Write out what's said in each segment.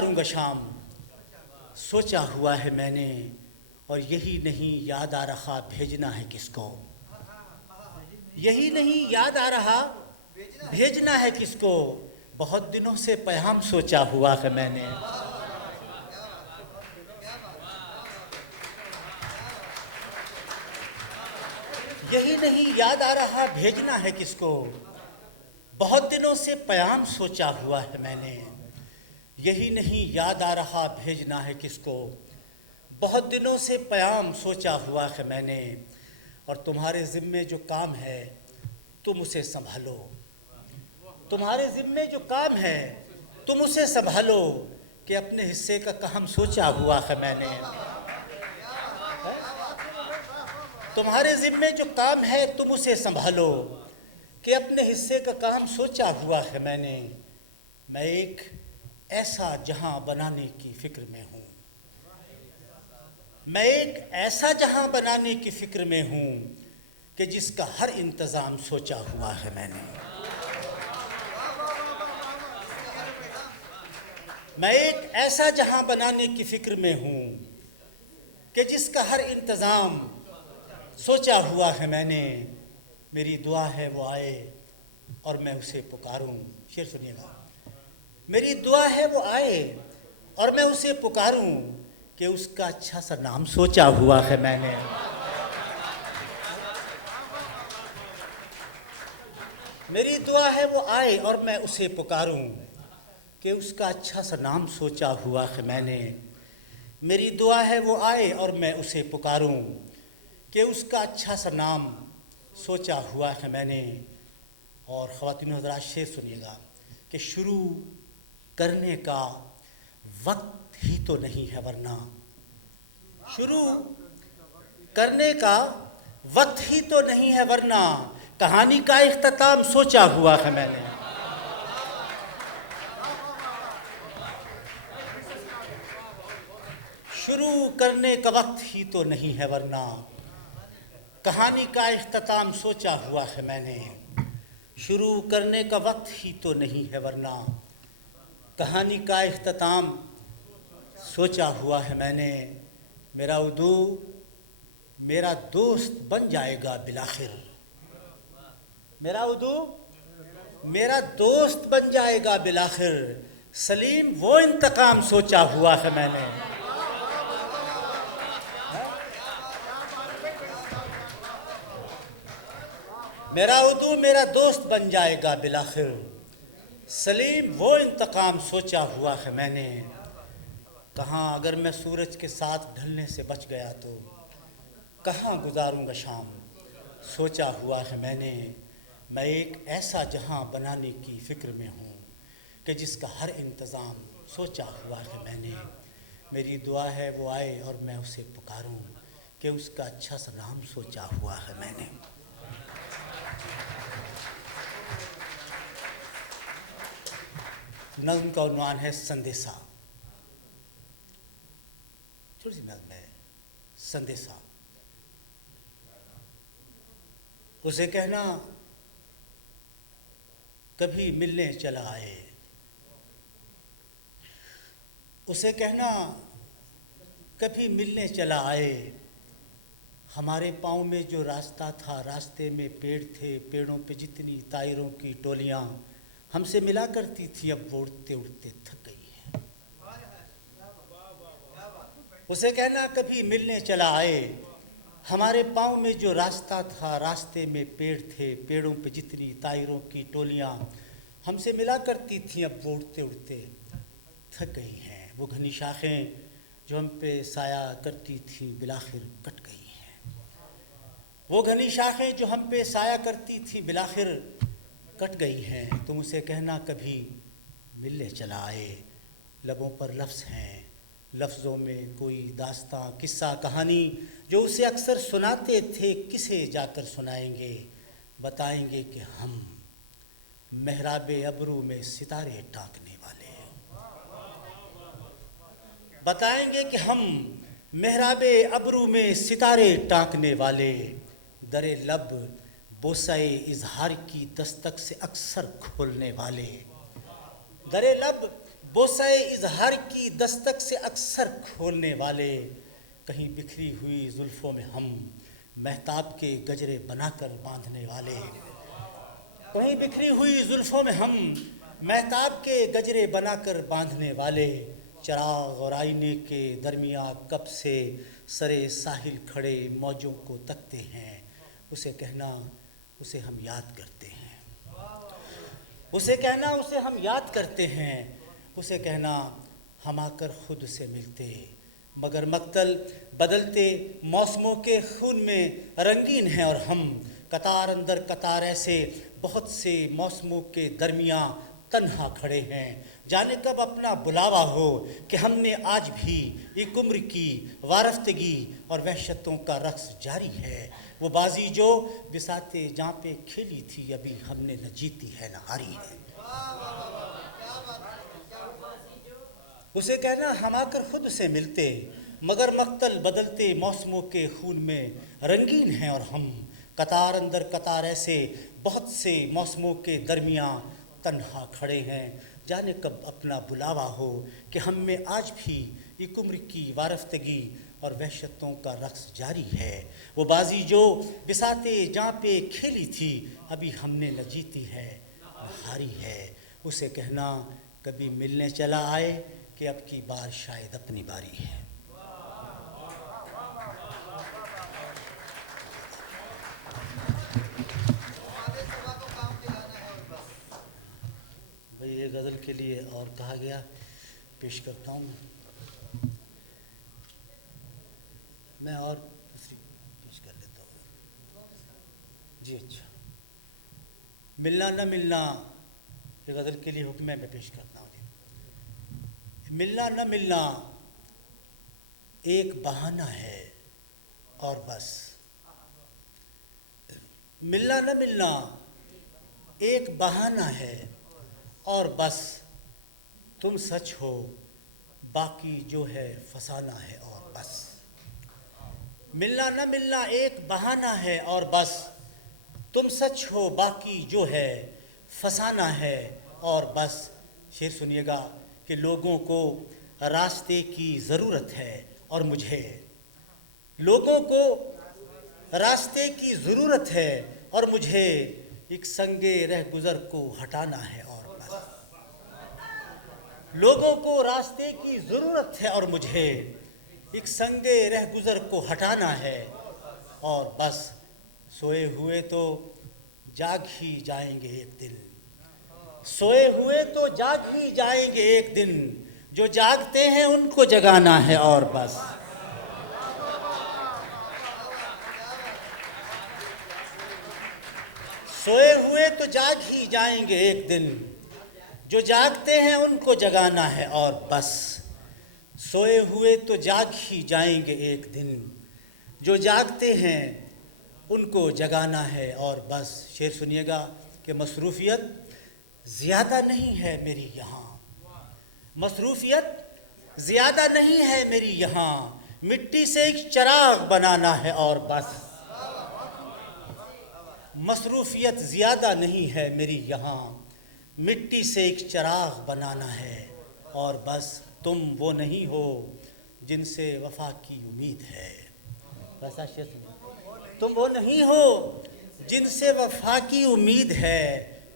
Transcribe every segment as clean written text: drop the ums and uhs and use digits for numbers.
گزاروں گا شام سوچا ہوا ہے میں نے، اور یہی نہیں یاد آ رہا بھیجنا ہے کس کو، یہی نہیں یاد آ رہا بھیجنا ہے کس کو، بہت دنوں سے پیغام سوچا ہوا ہے میں نے۔ یہی نہیں یاد آ رہا بھیجنا ہے کس کو، بہت دنوں سے پیغام سوچا ہوا ہے میں نے۔ یہی نہیں یاد آ رہا بھیجنا ہے کس کو، بہت دنوں سے پیغام سوچا ہوا ہے میں نے۔ اور تمہارے ذمے جو کام ہے تم اسے سنبھالو، تمہارے ذمے جو کام ہے تم اسے سنبھالو، کہ اپنے حصے کا کام سوچا ہوا ہے میں نے۔ تمہارے ذمے جو کام ہے تم اسے سنبھالو، کہ اپنے حصے کا کام سوچا ہوا ہے میں نے۔ میں ایک ایسا جہاں بنانے کی فکر میں ہوں، میں ایک ایسا جہاں بنانے کی فکر میں ہوں، کہ جس کا ہر انتظام سوچا ہوا ہے میں نے۔ میں ایک ایسا جہاں بنانے کی فکر میں ہوں، کہ جس کا ہر انتظام سوچا ہوا ہے میں نے۔ میری دعا ہے وہ آئے اور میں اسے پکاروں، شعر سنیے گا۔ میری دعا ہے وہ آئے اور میں اسے پکاروں، کہ اس کا اچھا سا نام سوچا ہوا ہے میں نے۔ میری دعا ہے وہ آئے اور میں اسے پکاروں، کہ اس کا اچھا سا نام سوچا ہوا ہے میں نے۔ میری دعا ہے وہ آئے اور میں اسے پکاروں، کہ اس کا اچھا سا نام سوچا ہوا ہے میں نے۔ اور خواتین و حضرات شعر سنیے گا کہ شروع کرنے کا وقت ہی تو نہیں ہے ورنہ، شروع کرنے کا وقت ہی تو نہیں ہے ورنہ، کہانی کا اختتام سوچا ہوا ہے میں نے۔ شروع کرنے کا وقت ہی تو نہیں ہے ورنہ، کہانی کا اختتام سوچا ہوا ہے میں نے۔ شروع کرنے کا وقت ہی تو نہیں ہے ورنہ، کہانی کا اختتام سوچا ہوا ہے میں نے۔ میرا اردو میرا دوست بن جائے گا بالآخر، میرا اردو میرا دوست بن جائے گا بالآخر، سلیم وہ انتقام سوچا ہوا ہے میں نے۔ میرا اردو میرا دوست بن جائے گا بالآخر، سلیم وہ انتقام سوچا ہوا ہے میں نے۔ کہاں اگر میں سورج کے ساتھ ڈھلنے سے بچ گیا تو کہاں گزاروں گا شام سوچا ہوا ہے میں نے۔ میں ایک ایسا جہاں بنانے کی فکر میں ہوں، کہ جس کا ہر انتظام سوچا ہوا ہے میں نے۔ میری دعا ہے وہ آئے اور میں اسے پکاروں، کہ اس کا اچھا سا نام سوچا ہوا ہے میں نے۔ نظم کا عنوان ہے سندیسا، تھوڑی سی نظم ہے سندیسا۔ اسے کہنا کبھی ملنے چلا آئے، اسے کہنا کبھی ملنے چلا آئے، ہمارے پاؤں میں جو راستہ تھا راستے میں پیڑ تھے، پیڑوں پہ جتنی طائروں کی ٹولیاں ہم سے ملا کرتی تھی اب وہ اڑتے اڑتے تھک گئی ہیں۔ اسے کہنا کبھی ملنے چلا آئے، ہمارے پاؤں میں جو راستہ تھا راستے میں پیڑ تھے، پیڑوں پہ جتنی طائروں کی ٹولیاں ہم سے ملا کرتی تھیں اب وہ اڑتے اڑتے تھک گئی ہیں۔ وہ گھنی شاخیں جو ہم پہ سایہ کرتی تھیں بالآخر کٹ گئی ہیں، وہ گھنی شاخیں جو ہم پہ سایہ کرتی تھیں بالآخر کٹ گئی ہیں۔ تم اسے کہنا کبھی ملنے چلا آئے، لبوں پر لفظ ہیں، لفظوں میں کوئی داستاں قصہ کہانی جو اسے اکثر سناتے تھے، کسے جا کر سنائیں گے، بتائیں گے کہ ہم محراب ابرو میں ستارے ٹانکنے والے ہیں، بتائیں گے کہ ہم محراب ابرو میں ستارے ٹانکنے والے، در لب بوسہ اظہار کی دستک سے اکثر کھولنے والے، در لب بوسہ اظہار کی دستک سے اکثر کھولنے والے، کہیں بکھری ہوئی زلفوں میں ہم مہتاب کے گجرے بنا کر باندھنے والے، کہیں بکھری ہوئی زلفوں میں ہم مہتاب کے گجرے بنا کر باندھنے والے، چراغ اور آئینے کے درمیاں کب سے سرے ساحل کھڑے موجوں کو تکتے ہیں، اسے کہنا اسے ہم یاد کرتے ہیں، اسے کہنا اسے ہم یاد کرتے ہیں، اسے کہنا ہم آ کر خود سے ملتے، مگر مقتل بدلتے موسموں کے خون میں رنگین ہیں اور ہم قطار اندر قطار ایسے بہت سے موسموں کے درمیاں تنہا کھڑے ہیں، جانے کب اپنا بلاوا ہو کہ ہم نے آج بھی ایک عمر کی وارفتگی اور وحشتوں کا رقص جاری ہے، وہ بازی جو بساط جاں پہ کھیلی تھی ابھی ہم نے نہ جیتی ہے نہ ہاری ہے، اسے کہنا ہم آ کر خود سے ملتے، مگر مقتل بدلتے موسموں کے خون میں رنگین ہیں اور ہم قطار اندر قطار ایسے بہت سے موسموں کے درمیاں تنہا کھڑے ہیں، جانے کب اپنا بلاوا ہو کہ ہم میں آج بھی ایک عمر کی وارفتگی اور وحشتوں کا رقص جاری ہے، وہ بازی جو بساط جاں پہ کھیلی تھی ابھی ہم نے نہ جیتی ہے نہ ہاری ہے، اسے کہنا کبھی ملنے چلا آئے کہ اب کی بار شاید اپنی باری ہے۔ بھئی یہ غزل کے لیے اور کہا گیا، پیش کرتا ہوں میں اور دوسری پیش کر لیتا ہوں جی۔ اچھا، ملنا نہ ملنا، یہ غزل کے لیے حکم ہے، میں پیش کرتا ہوں جی۔ ملنا نہ ملنا ایک بہانہ ہے اور بس، ملنا نہ ملنا ایک بہانہ ہے اور بس، تم سچ ہو باقی جو ہے فسانہ ہے اور بس، ملنا نہ ملنا ایک بہانہ ہے اور بس، تم سچ ہو باقی جو ہے فسانہ ہے اور بس۔ شعر سنیے گا کہ لوگوں کو راستے کی ضرورت ہے اور مجھے، لوگوں کو راستے کی ضرورت ہے اور مجھے ایک سنگ رہ گزر کو ہٹانا ہے اور بس، لوگوں کو راستے کی ضرورت ہے اور مجھے ایک سنگ رہ گزر کو ہٹانا ہے اور بس، سوئے ہوئے تو جاگ ہی جائیں گے ایک دن، سوئے ہوئے تو جاگ ہی جائیں گے ایک دن، جو جاگتے ہیں ان کو جگانا ہے اور بس، سوئے ہوئے تو جاگ ہی جائیں گے ایک دن، جو جاگتے ہیں ان کو جگانا ہے اور بس، سوئے ہوئے تو جاگ ہی جائیں گے ایک دن، جو جاگتے ہیں ان کو جگانا ہے اور بس۔ شعر سنیے گا کہ مصروفیت زیادہ نہیں ہے میری یہاں، مصروفیت زیادہ نہیں ہے میری یہاں، مٹی سے ایک چراغ بنانا ہے اور بس، مصروفیت زیادہ نہیں ہے میری یہاں، مٹی سے ایک چراغ بنانا ہے اور بس، تم وہ نہیں ہو جن سے وفا کی امید ہے، ویسا شعر سنیے، تم وہ نہیں ہو جن سے وفا کی امید ہے،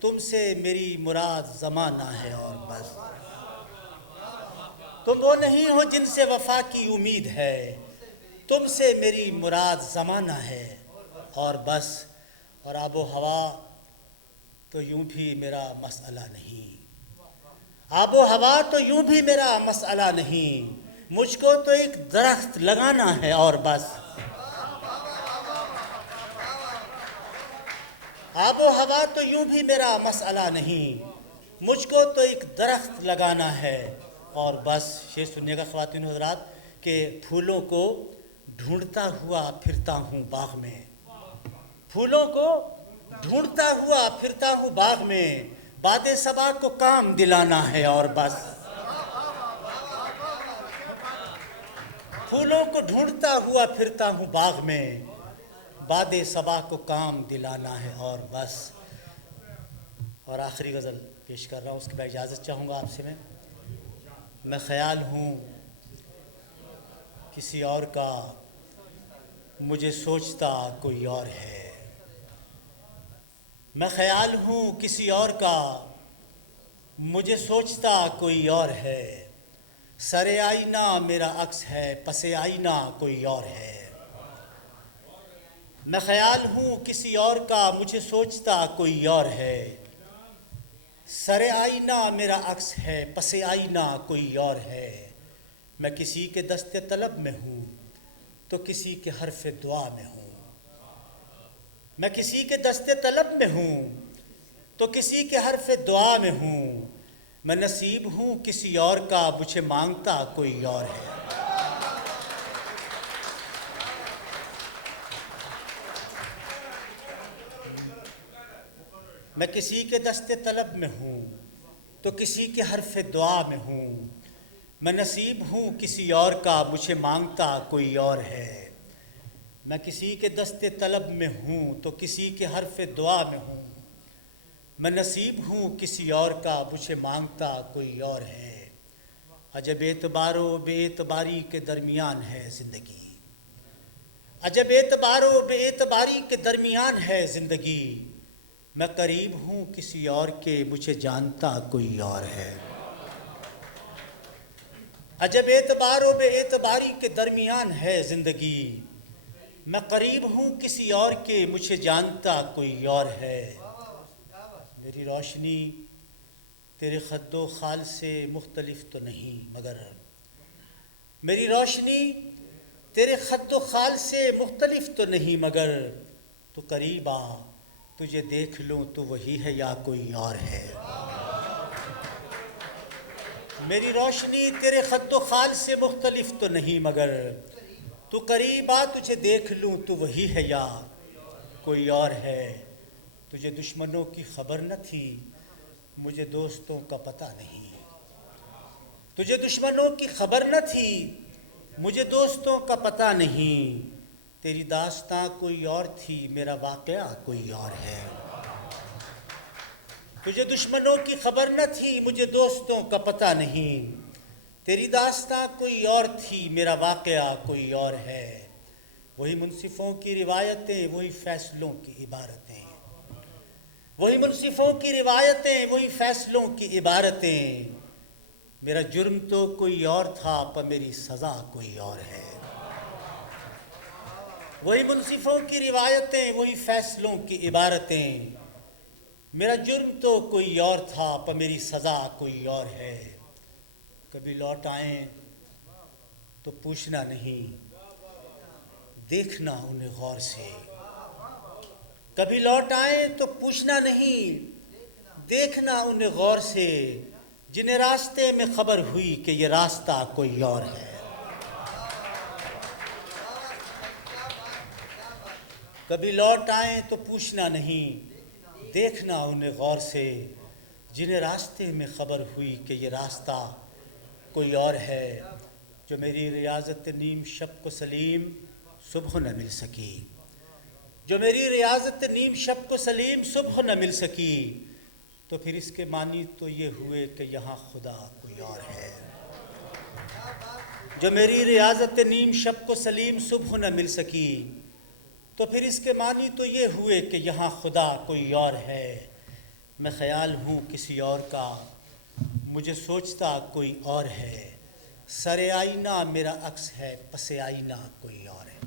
تم سے میری مراد زمانہ ہے اور بس، تم وہ نہیں ہو جن سے وفا کی امید ہے، تم سے میری مراد زمانہ ہے اور بس، اور آب و ہوا تو یوں بھی میرا مسئلہ نہیں، آب و ہوا تو یوں بھی میرا مسئلہ نہیں، مجھ کو تو ایک درخت لگانا ہے اور بس، آب و ہوا تو یوں بھی میرا مسئلہ نہیں، مجھ کو تو ایک درخت لگانا ہے اور بس۔ شعر سنیے گا خواتین و حضرات کہ پھولوں کو ڈھونڈتا ہوا پھرتا ہوں باغ میں، پھولوں کو ڈھونڈتا ہوا پھرتا ہوں باغ میں، باد صبا کو کام دلانا ہے اور بس، پھولوں کو ڈھونڈتا ہوا پھرتا ہوں باغ میں، باد صبا کو کام دلانا ہے اور بس۔ اور آخری غزل پیش کر رہا ہوں، اس کے بعد اجازت چاہوں گا آپ سے میں۔ میں خیال ہوں کسی اور کا، مجھے سوچتا کوئی اور ہے۔ میں خیال ہوں کسی اور کا، مجھے سوچتا کوئی اور ہے۔ سر آئینہ میرا عکس ہے، پس آئینہ کوئی اور ہے۔ میں خیال ہوں کسی اور کا، مجھے سوچتا کوئی اور ہے۔ سر آئینہ میرا عکس ہے، پس آئینہ کوئی اور ہے۔ میں کسی کے دست طلب میں ہوں تو کسی کے حرف دعا میں ہوں۔ میں کسی کے دست طلب میں ہوں تو کسی کے حرف دعا میں ہوں۔ میں نصیب ہوں کسی اور کا، مجھے مانگتا کوئی اور ہے۔ میں کسی کے دست طلب میں ہوں تو کسی کے حرف دعا میں ہوں۔ میں نصیب ہوں کسی اور کا، مجھے مانگتا کوئی اور ہے۔ میں کسی کے دست طلب میں ہوں تو کسی کے حرف دعا میں ہوں۔ میں نصیب ہوں کسی اور کا، مجھے مانگتا کوئی اور ہے۔ عجب اعتبار و بے اعتباری کے درمیان ہے زندگی، عجب اعتبار و بے اعتباری کے درمیان ہے زندگی۔ میں قریب ہوں کسی اور کے، مجھے جانتا کوئی اور ہے۔ عجب اعتبار و بے اعتباری کے درمیان ہے زندگی۔ میں قریب ہوں کسی اور کے، مجھے جانتا کوئی اور ہے۔ میری روشنی تیرے خد و خال سے مختلف تو نہیں مگر، میری روشنی تیرے خد و خال سے مختلف تو نہیں مگر، تو قریب آ تجھے دیکھ لوں تو وہی ہے یا کوئی اور ہے۔ میری روشنی تیرے خد و خال سے مختلف تو نہیں مگر، تو قریب آ تجھے دیکھ لوں تو وہی ہے یا کوئی اور ہے۔ تجھے دشمنوں کی خبر نہ تھی، مجھے دوستوں کا پتہ نہیں۔ تجھے دشمنوں کی خبر نہ تھی، مجھے دوستوں کا پتہ نہیں۔ تیری داستاں کوئی اور تھی، میرا واقعہ کوئی اور ہے۔ تجھے دشمنوں کی خبر نہ تھی، مجھے دوستوں کا پتہ نہیں۔ تیری داستاں کوئی اور تھی، میرا واقعہ کوئی اور ہے۔ وہی منصفوں کی روایتیں، وہی فیصلوں کی عبارتیں، وہی منصفوں کی روایتیں، وہی فیصلوں کی عبارتیں۔ میرا جرم تو کوئی اور تھا، پر میری سزا کوئی اور ہے۔ وہی منصفوں کی روایتیں، وہی فیصلوں کی عبارتیں۔ میرا جرم تو کوئی اور تھا، پر میری سزا کوئی اور ہے۔ کبھی لوٹ آئیں تو پوچھنا نہیں، دیکھنا انہیں غور سے۔ کبھی لوٹ آئیں تو پوچھنا نہیں، دیکھنا انہیں غور سے۔ جنہیں راستے میں خبر ہوئی کہ یہ راستہ کوئی اور ہے۔ کبھی لوٹ آئیں تو پوچھنا نہیں، دیکھنا انہیں غور سے۔ جنہیں راستے میں خبر ہوئی کہ یہ راستہ کوئی اور ہے۔ جو میری ریاضت نیم شب کو سلیم صبح نہ مل سکی، جو میری ریاضت نیم شب کو سلیم صبح نہ مل سکی، تو پھر اس کے معنی تو یہ ہوئے کہ یہاں خدا کوئی اور ہے۔ جو میری ریاضت نیم شب کو سلیم صبح نہ مل سکی، تو پھر اس کے معنی تو یہ ہوئے کہ یہاں خدا کوئی اور ہے۔ میں خیال ہوں کسی اور کا، مجھے سوچتا کوئی اور ہے۔ سر آئینہ میرا عکس ہے، پس آئینہ کوئی اور ہے۔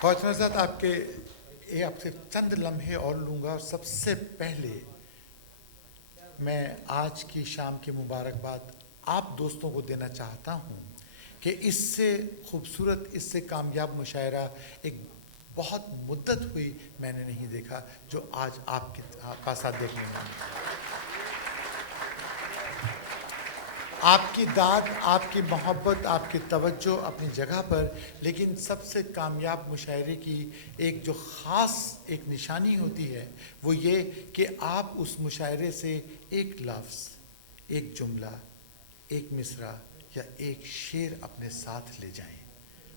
خواتین حضرات، آپ سے چند لمحے اور لوں گا۔ سب سے پہلے میں آج کی شام کی مبارکباد آپ دوستوں کو دینا چاہتا ہوں کہ اس سے خوبصورت، اس سے کامیاب مشاعرہ ایک بہت مدت ہوئی میں نے نہیں دیکھا جو آج آپ کے پاس دیکھنے میں آیا۔ آپ کی داد، آپ کی محبت، آپ کی توجہ اپنی جگہ پر، لیکن سب سے کامیاب مشاعرے کی ایک جو خاص ایک نشانی ہوتی ہے وہ یہ کہ آپ اس مشاعرے سے ایک لفظ، ایک جملہ، ایک مصرع یا ایک شعر اپنے ساتھ لے جائیں۔